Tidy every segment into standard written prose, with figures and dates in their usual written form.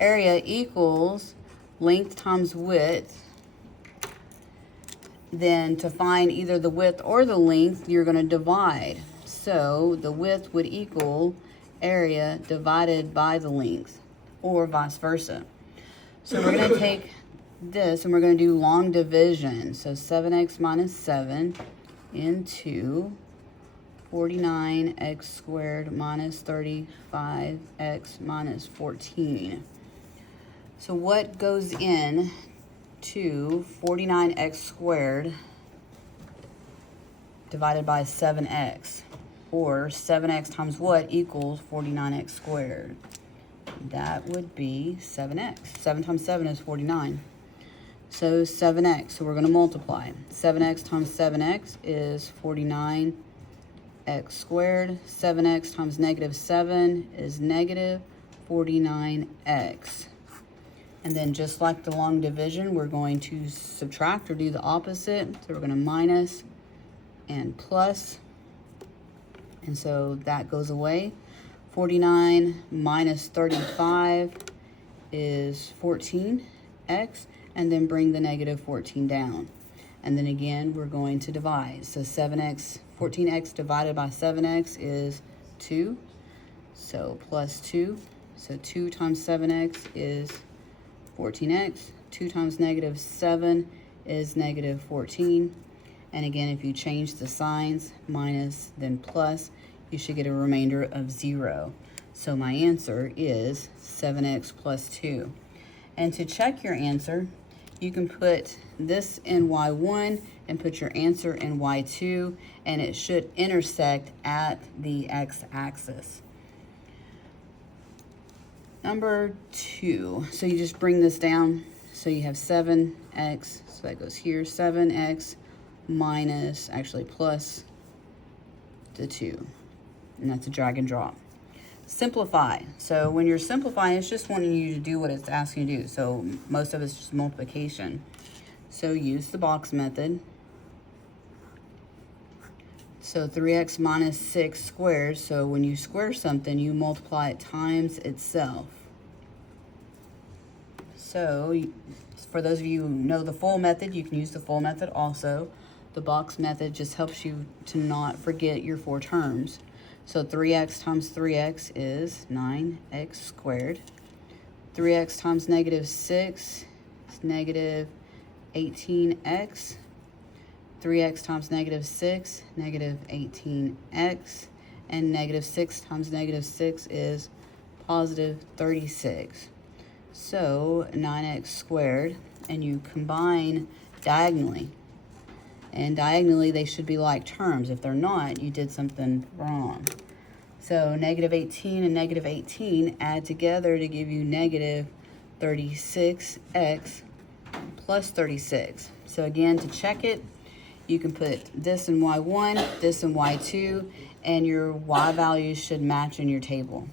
area equals length times width. Then to find either the width or the length, you're going to divide. So the width would equal area divided by the length, or vice versa. So we're going to take this and we're going to do long division. So 7x minus 7 into 49x squared minus 35x minus 14. So what goes in to 49x squared divided by 7x? Or 7x times what equals 49x squared? That would be 7x. 7 times 7 is 49. So 7x, so we're going to multiply. 7x times 7x is 49x squared. 7x times negative 7 is negative 49x. And then just like the long division, we're going to subtract or do the opposite. So we're going to minus and plus. And so that goes away. 49 minus 35 is 14x. And then bring the negative 14 down. And then again, we're going to divide. So 14x divided by 7x is 2. So plus 2. So 2 times 7x is 14x. 2 times negative 7 is negative 14. And again, if you change the signs, minus then plus, you should get a remainder of 0. So my answer is 7x plus 2. And to check your answer, you can put this in y1 and put your answer in y2, and it should intersect at the x-axis. Number 2, so you just bring this down. So you have 7x, so that goes here, 7x minus, actually plus the 2. And that's a drag and drop. Simplify. So when you're simplifying, it's just wanting you to do what it's asking you to do. So most of it's just multiplication. So use the box method. So 3x minus 6 squared. So when you square something, you multiply it times itself. So for those of you who know the full method, you can use the full method also. The box method just helps you to not forget your 4 terms. So 3x times 3x is 9x squared. 3x times negative 6 is negative 18x. 3x times negative 6, negative 18x. And negative 6 times negative 6 is positive 36. So 9x squared, and you combine diagonally. And diagonally, they should be like terms. If they're not, you did something wrong. So negative 18 and negative 18 add together to give you negative 36x plus 36. So again, to check it, you can put this in y1, this in y2, and your y values should match in your table.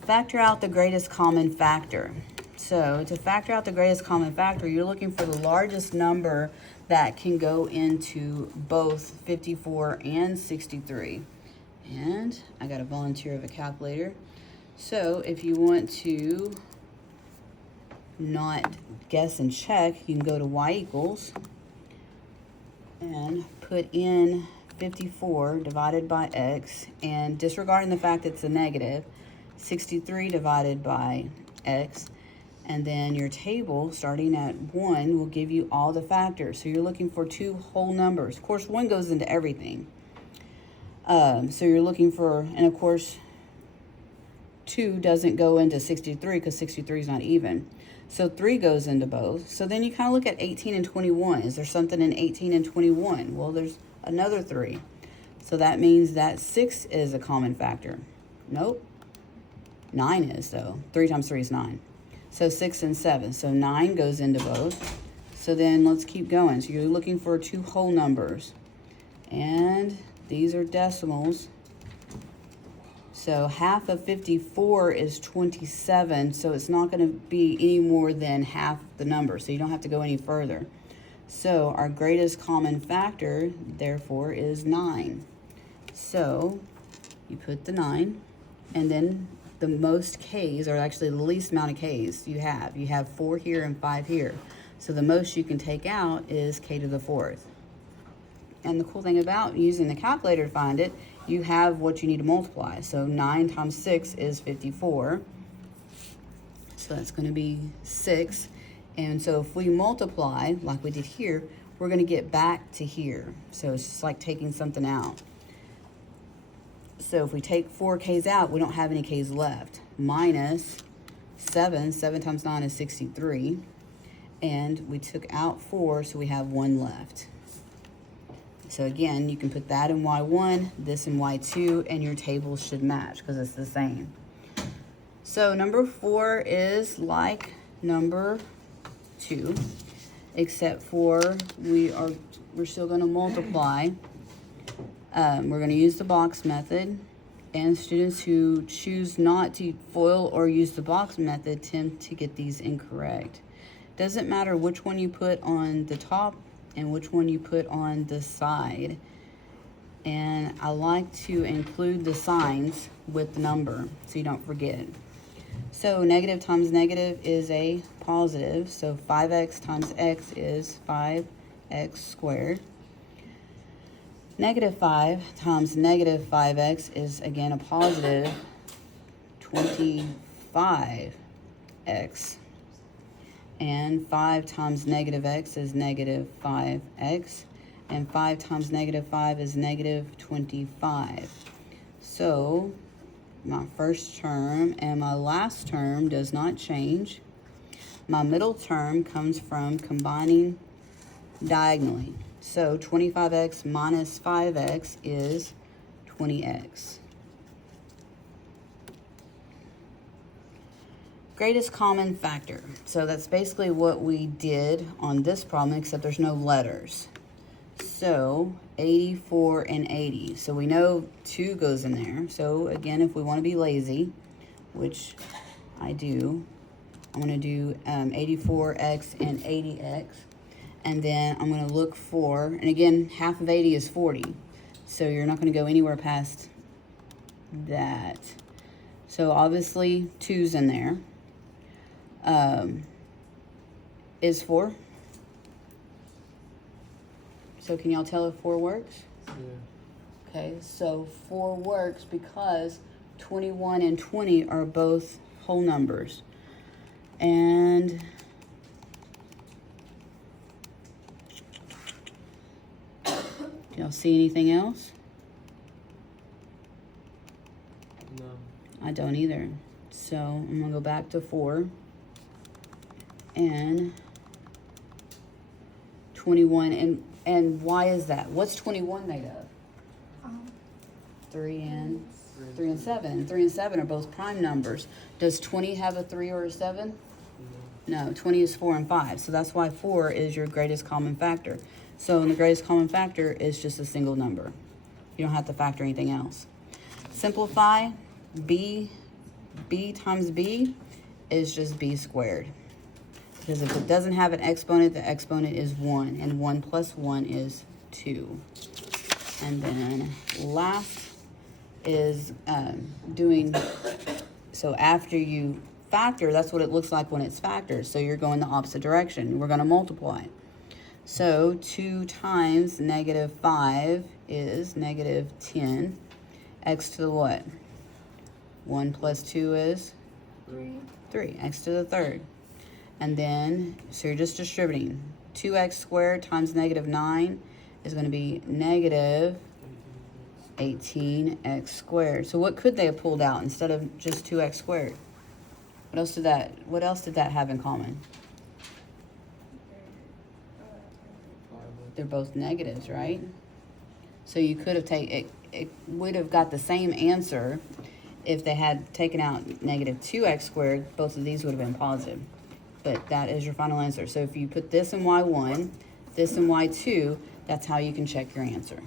Factor out the greatest common factor. So to factor out the greatest common factor, you're looking for the largest number that can go into both 54 and 63. And I got a volunteer of a calculator. So if you want to not guess and check, you can go to y equals and put in 54 divided by x, and disregarding the fact it's a negative, 63 divided by x. And then your table, starting at 1, will give you all the factors. So you're looking for 2 whole numbers. Of course, 1 goes into everything. So you're looking for, and of course, 2 doesn't go into 63 because 63 is not even. So 3 goes into both. So then you kind of look at 18 and 21. Is there something in 18 and 21? Well, there's another 3. So that means that 6 is a common factor. Nope. 9 is, though. 3 times 3 is 9. So 6 and 7. So 9 goes into both. So then let's keep going. So you're looking for 2 whole numbers. And these are decimals. So half of 54 is 27. So it's not going to be any more than half the number. So you don't have to go any further. So our greatest common factor, therefore, is 9. So you put the 9 and then the most k's, or actually the least amount of k's you have. You have 4 here and 5 here. So the most you can take out is k to the 4th. And the cool thing about using the calculator to find it, you have what you need to multiply. So 9 times 6 is 54. So that's going to be 6. And so if we multiply, like we did here, we're going to get back to here. So it's just like taking something out. So if we take 4 k's out, we don't have any k's left. Minus 7. 7 times 9 is 63. And we took out 4, so we have 1 left. So again, you can put that in y1, this in y2, and your tables should match because it's the same. So number 4 is like number 2, except for we're still going to multiply. We're going to use the box method, and students who choose not to FOIL or use the box method tend to get these incorrect. Doesn't matter which one you put on the top and which one you put on the side. And I like to include the signs with the number so you don't forget. So negative times negative is a positive. So 5x times x is 5x squared. Negative 5 times negative 5x is again a positive 25x. And 5 times negative x is negative 5x. And 5 times negative 5 is negative 25. So my first term and my last term does not change. My middle term comes from combining diagonally. So 25x minus 5x is 20x. Greatest common factor. So that's basically what we did on this problem, except there's no letters. So 84 and 80. So we know 2 goes in there. So again, if we want to be lazy, which I do, I'm going to do 84x and 80x. And then I'm going to look for, and again, half of 80 is 40. So you're not going to go anywhere past that. So obviously 2's in there. Is 4. So can y'all tell if 4 works? Yeah. Okay, so 4 works because 21 and 20 are both whole numbers. And do y'all see anything else? No. I don't either. So I'm gonna go back to 4. And 21, and why is that? What's 21 made of? 3 and 7. 3 and 7 are both prime numbers. Does 20 have a 3 or a 7? No, 20 is 4 and 5. So that's why 4 is your greatest common factor. So the greatest common factor is just a single number. You don't have to factor anything else. Simplify. B times b is just b squared. Because if it doesn't have an exponent, the exponent is 1. And 1 plus 1 is 2. And then last is so after you factor, that's what it looks like when it's factored. So you're going the opposite direction. We're going to multiply. So 2 times negative 5 is negative 10. X to the what? 1 plus 2 is? 3. X to the third. And then, so you're just distributing. 2x squared times negative 9 is going to be negative 18x squared. So what could they have pulled out instead of just 2x squared? What else did that have in common? They're both negatives, right? So you could have it would have got the same answer if they had taken out negative 2x squared. Both of these would have been positive. But that is your final answer. So if you put this in y1, this in y2, that's how you can check your answer.